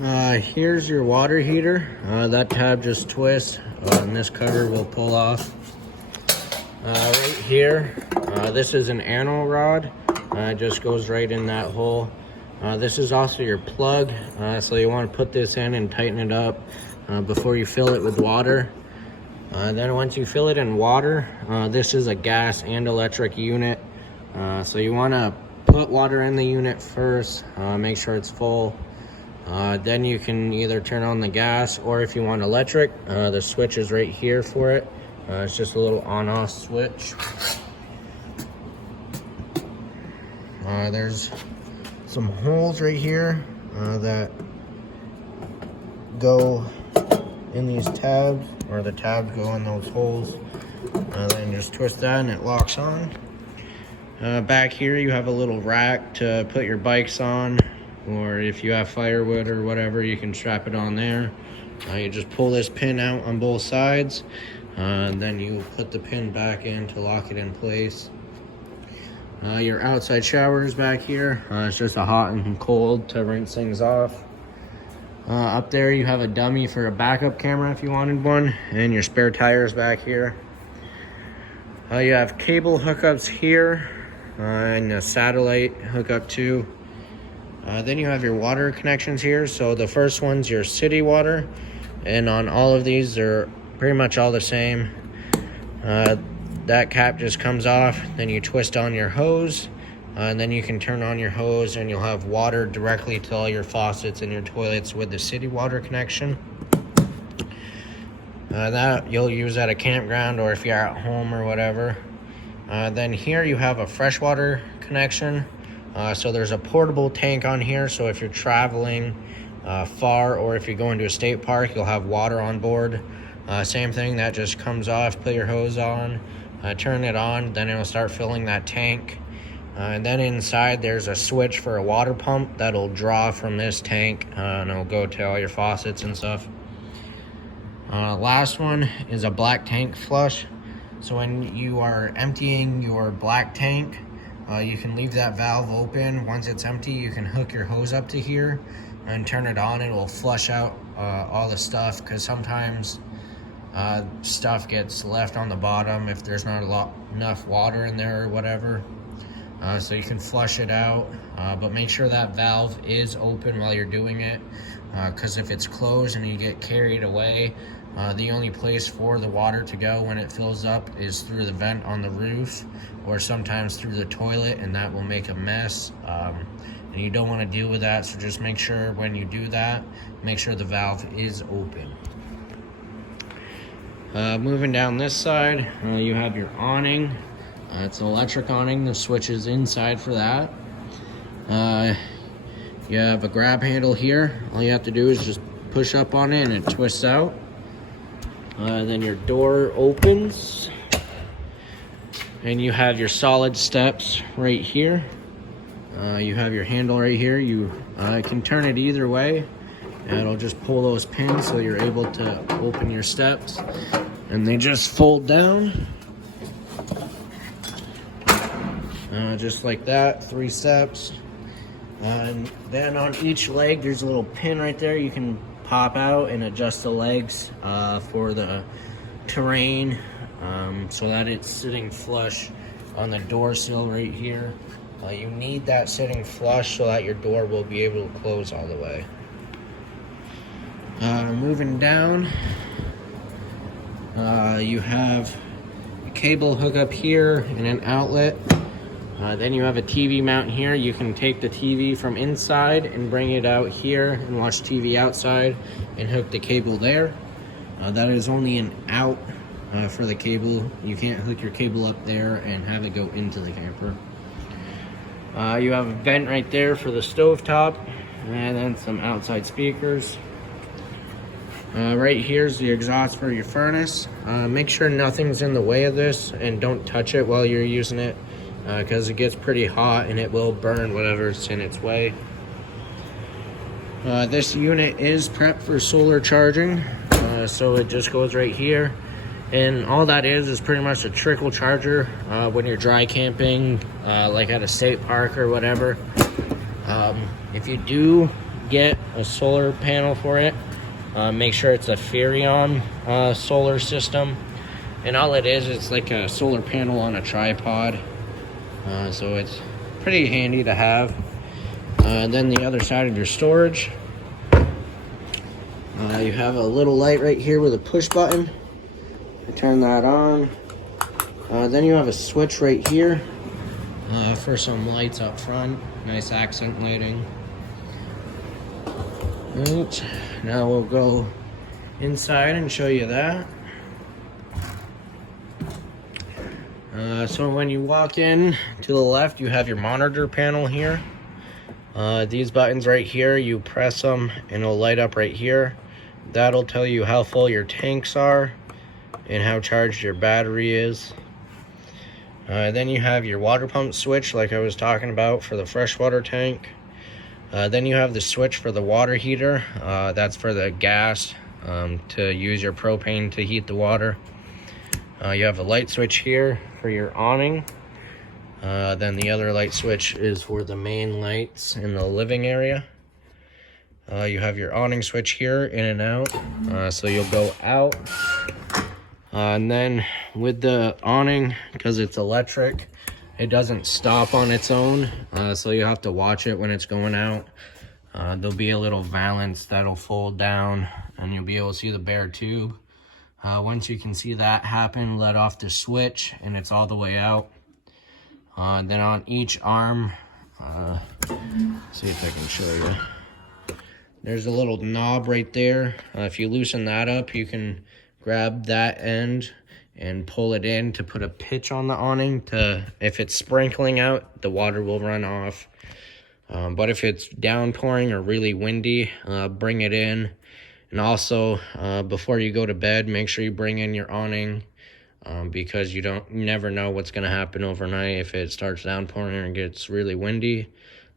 Here's your water heater. That tab just twists and this cover will pull off. Right here, this is an anno rod. It just goes right in that hole. This is also your plug, so you want to put this in and tighten it up before you fill it with water. Then once you fill it in water, this is a gas and electric unit. So you want to put water in the unit first, make sure it's full. Then you can either turn on the gas, or if you want electric, the switch is right here for it. It's just a little on-off switch. There's some holes right here that go in these tabs, or the tabs go in those holes. Then just twist that and it locks on. Back here you have a little rack to put your bikes on, or if you have firewood or whatever, you can strap it on there. You just pull this pin out on both sides, and then you put the pin back in to lock it in place. Your outside shower is back here. It's just a hot and cold to rinse things off. Up there you have a dummy for a backup camera if you wanted one, and your spare tires back here. You have cable hookups here, and a satellite hookup too. Then you have your water connections here. So the first one's your city water, and on all of these they're pretty much all the same. That cap just comes off, then you twist on your hose, and then you can turn on your hose and you'll have water directly to all your faucets and your toilets with the city water connection. That you'll use at a campground or if you're at home or whatever. Then here you have a freshwater connection. So there's a portable tank on here, so if you're traveling far, or if you're going to a state park, you'll have water on board. Same thing, that just comes off, put your hose on, turn it on, then it'll start filling that tank. And then inside there's a switch for a water pump that'll draw from this tank, and it'll go to all your faucets and stuff. Last one is a black tank flush. So when you are emptying your black tank, you can leave that valve open. Once it's empty, you can hook your hose up to here and turn it on. It will flush out all the stuff, because sometimes stuff gets left on the bottom if there's not enough water in there or whatever. So you can flush it out, but make sure that valve is open while you're doing it, because if it's closed and you get carried away, the only place for the water to go when it fills up is through the vent on the roof, or sometimes through the toilet, and that will make a mess. And you don't want to deal with that, so just make sure when you do that, make sure the valve is open. Moving down this side, you have your awning. It's an electric awning. The switch is inside for that. You have a grab handle here. All you have to do is just push up on it and it twists out. Then your door opens, and you have your solid steps right here. You have your handle right here. You can turn it either way, and it'll just pull those pins so you're able to open your steps, and they just fold down just like that. 3 steps, and then on each leg there's a little pin right there. You can pop out and adjust the legs for the terrain, so that it's sitting flush on the door sill right here. You need that sitting flush so that your door will be able to close all the way. Moving down, you have a cable hookup here and an outlet. Then you have a TV mount here. You can take the TV from inside and bring it out here and watch TV outside and hook the cable there. That is only an out for the cable. You can't hook your cable up there and have it go into the camper. You have a vent right there for the stovetop, and then some outside speakers. Right here's the exhaust for your furnace. Make sure nothing's in the way of this, and don't touch it while you're using it, because it gets pretty hot and it will burn whatever's in its way. This unit is prepped for solar charging, so it just goes right here, and all that is pretty much a trickle charger when you're dry camping, like at a state park or whatever. If you do get a solar panel for it, make sure it's a Furion solar system. And all it is, it's like a solar panel on a tripod. So it's pretty handy to have. And then the other side of your storage, you have a little light right here with a push button. I turn that on. Then you have a switch right here for some lights up front. Nice accent lighting. Right, now we'll go inside and show you that. So when you walk in to the left, you have your monitor panel here. These buttons right here, you press them and it'll light up right here. That'll tell you how full your tanks are and how charged your battery is. Then you have your water pump switch like I was talking about for the freshwater tank. Then you have the switch for the water heater. That's for the gas, to use your propane to heat the water. You have a light switch here for your awning. Then the other light switch is for the main lights in the living area. You have your awning switch here, in and out. So you'll go out. And then with the awning, because it's electric, it doesn't stop on its own. So you have to watch it when it's going out. There'll be a little valance that'll fold down and you'll be able to see the bare tube. Once you can see that happen, let off the switch and it's all the way out. Then on each arm, see if I can show you. There's a little knob right there. If you loosen that up, you can grab that end and pull it in to put a pitch on the awning. If it's sprinkling out, the water will run off. But if it's downpouring or really windy, bring it in. And also, before you go to bed, make sure you bring in your awning, because you never know what's going to happen overnight if it starts downpouring or gets really windy.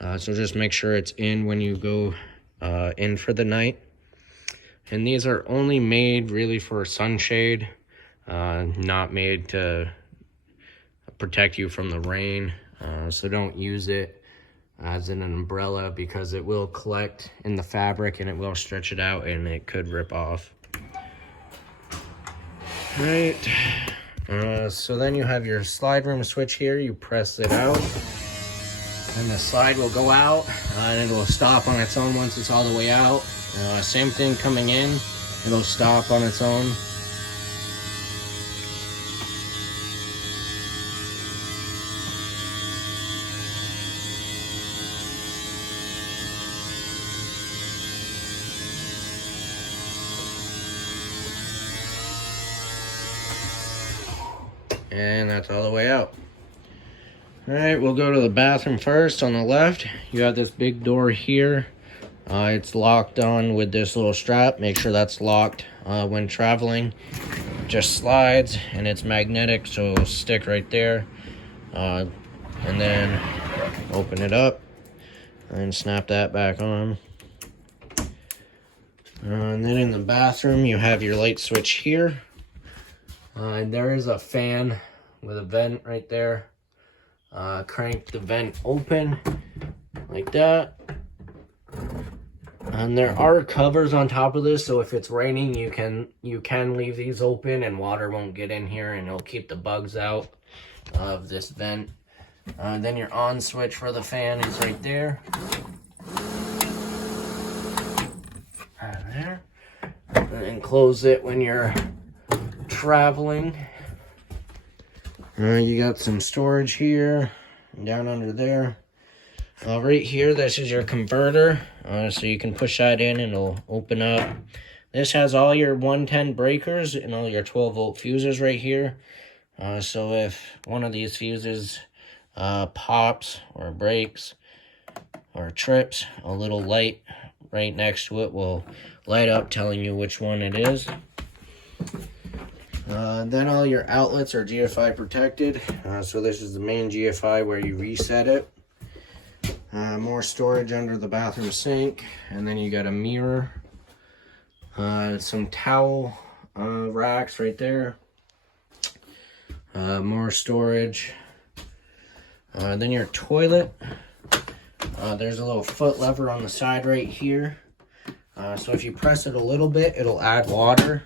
So just make sure it's in when you go in for the night. And these are only made really for sunshade, not made to protect you from the rain. So don't use it as an umbrella because it will collect in the fabric and it will stretch it out and it could rip off. Right. So then you have your slide room switch here. You press it out and the slide will go out and it will stop on its own once it's all the way out. Same thing coming in, it'll stop on its own. And that's all the way out. All right, we'll go to the bathroom first. On the left, you have this big door here. It's locked on with this little strap. Make sure that's locked when traveling. It just slides and it's magnetic, so it'll stick right there. And then open it up and snap that back on. And then in the bathroom, you have your light switch here. There is a fan with a vent right there. Crank the vent open like that. And there are covers on top of this, so if it's raining, you can leave these open and water won't get in here and it'll keep the bugs out of this vent. Then your on switch for the fan is right there. Right there. And close it when you're traveling. You got some storage here, down under there. Right here, this is your converter, so you can push that in and it'll open up. This has all your 110 breakers and all your 12-volt fuses right here. So if one of these fuses pops or breaks or trips, a little light right next to it will light up telling you which one it is. Then all your outlets are GFI protected. So this is the main GFI where you reset it. More storage under the bathroom sink. And then you got a mirror. Some towel racks right there. More storage. Then your toilet. There's a little foot lever on the side right here. So if you press it a little bit, it'll add water.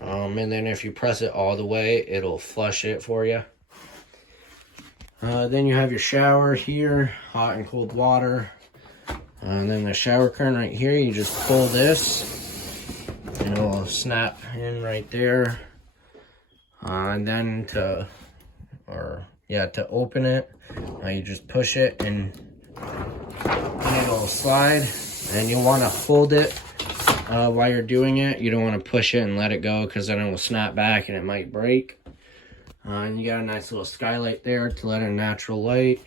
And then if you press it all the way, it'll flush it for you. Then you have your shower here, hot and cold water. And then the shower curtain right here, you just pull this and it'll snap in right there. And then to open it, you just push it and it'll slide. And you'll want to hold it while you're doing it. You don't want to push it and let it go, because then it will snap back and it might break. And you got a nice little skylight there to let in natural light.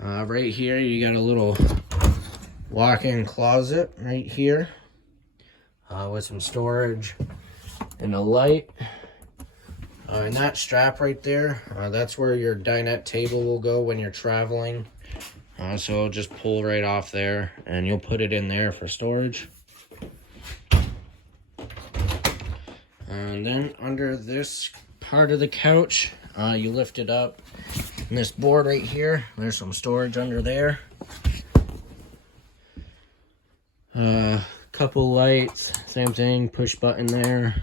Right here, you got a little walk-in closet right here with some storage and a light. And that strap right there, that's where your dinette table will go when you're traveling. So it'll just pull right off there, and you'll put it in there for storage. And then under this part of the couch, you lift it up. And this board right here, there's some storage under there. Couple lights, same thing, push button there.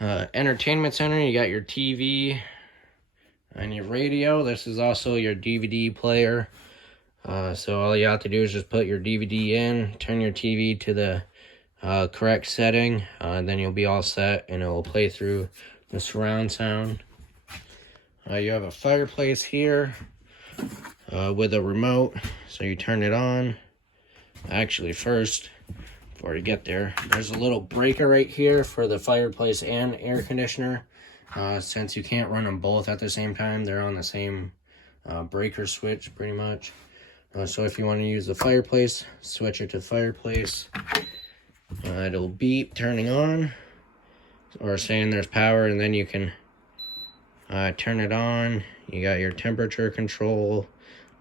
Entertainment center, you got your TV and your radio. This is also your DVD player. So all you have to do is just put your DVD in, turn your TV to the correct setting, and then you'll be all set, and it will play through the surround sound. You have a fireplace here with a remote, so you turn it on. Actually, first, before you get there, there's a little breaker right here for the fireplace and air conditioner. Since you can't run them both at the same time, they're on the same breaker switch pretty much. So if you want to use the fireplace, switch it to fireplace. It'll beep turning on, or saying there's power, and then you can turn it on. You got your temperature control,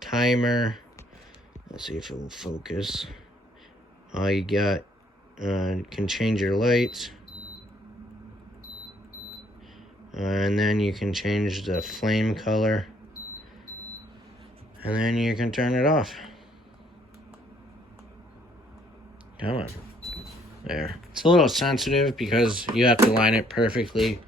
timer. Let's see if it will focus. You got can change your lights. And then you can change the flame color. And then you can turn it off. Come on. There. It's a little sensitive because you have to line it perfectly,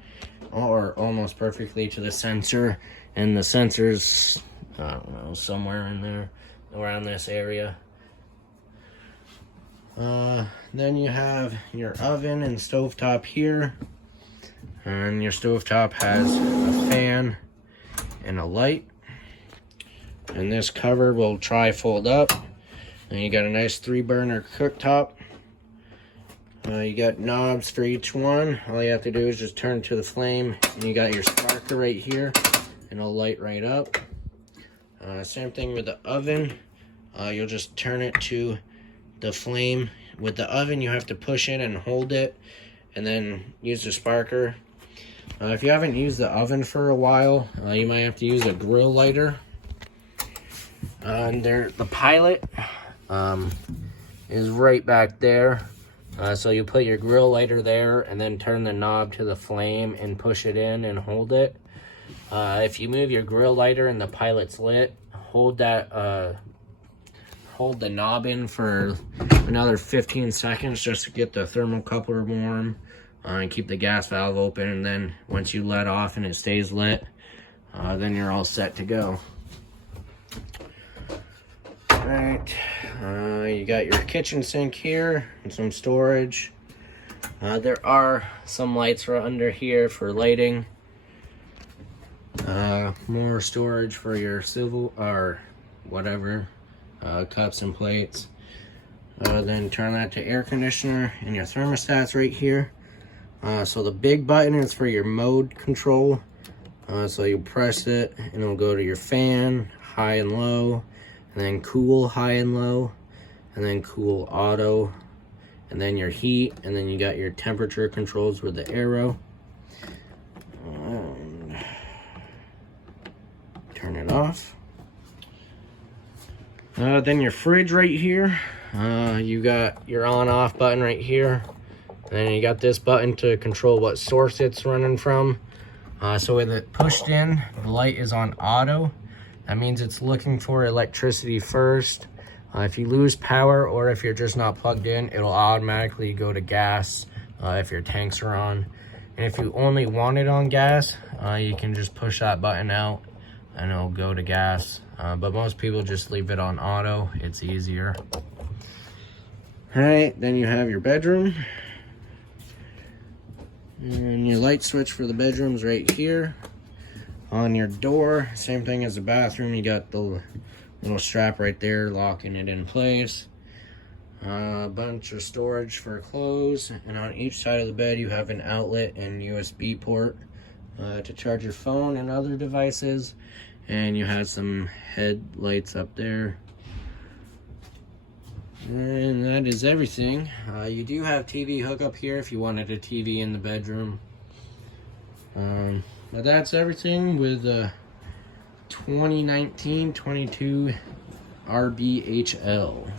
or almost perfectly, to the sensor. And the sensor's, I don't know, somewhere in there, around this area. Then you have your oven and stovetop here. And your stovetop has a fan and a light. And this cover will tri-fold up. And you got a nice 3-burner cooktop. You got knobs for each one. All you have to do is just turn to the flame. And you got your sparker right here. And it'll light right up. Same thing with the oven. You'll just turn it to the flame. With the oven, you have to push it and hold it. And then use the sparker. If you haven't used the oven for a while, you might have to use a grill lighter. And the pilot is right back there. So you put your grill lighter there and then turn the knob to the flame and push it in and hold it. If you move your grill lighter and the pilot's lit, hold the knob in for another 15 seconds just to get the thermocoupler warm. And keep the gas valve open, and then once you let off and it stays lit, then you're all set to go. Alright, you got your kitchen sink here and some storage. There are some lights right under here for lighting. More storage for your silver or whatever, cups and plates. Then turn that to air conditioner, and your thermostat's right here. So the big button is for your mode control. So you press it and it'll go to your fan, high and low, and then cool, high and low, and then cool auto, and then your heat, and then you got your temperature controls with the arrow. Turn it off. Then your fridge right here. You got your on-off button right here. And then you got this button to control what source it's running from. So with it pushed in, the light is on auto. That means it's looking for electricity first. If you lose power or if you're just not plugged in, it'll automatically go to gas if your tanks are on. And if you only want it on gas, you can just push that button out and it'll go to gas. But most people just leave it on auto. It's easier. All right, then you have your bedroom. And your light switch for the bedroom's right here. On your door, same thing as the bathroom, you got the little strap right there locking it in place. A bunch of storage for clothes, and on each side of the bed you have an outlet and USB port to charge your phone and other devices. And you have some headlights up there. And that is everything. You do have TV hookup here if you wanted a TV in the bedroom. But that's everything with 2019-22 RBHL.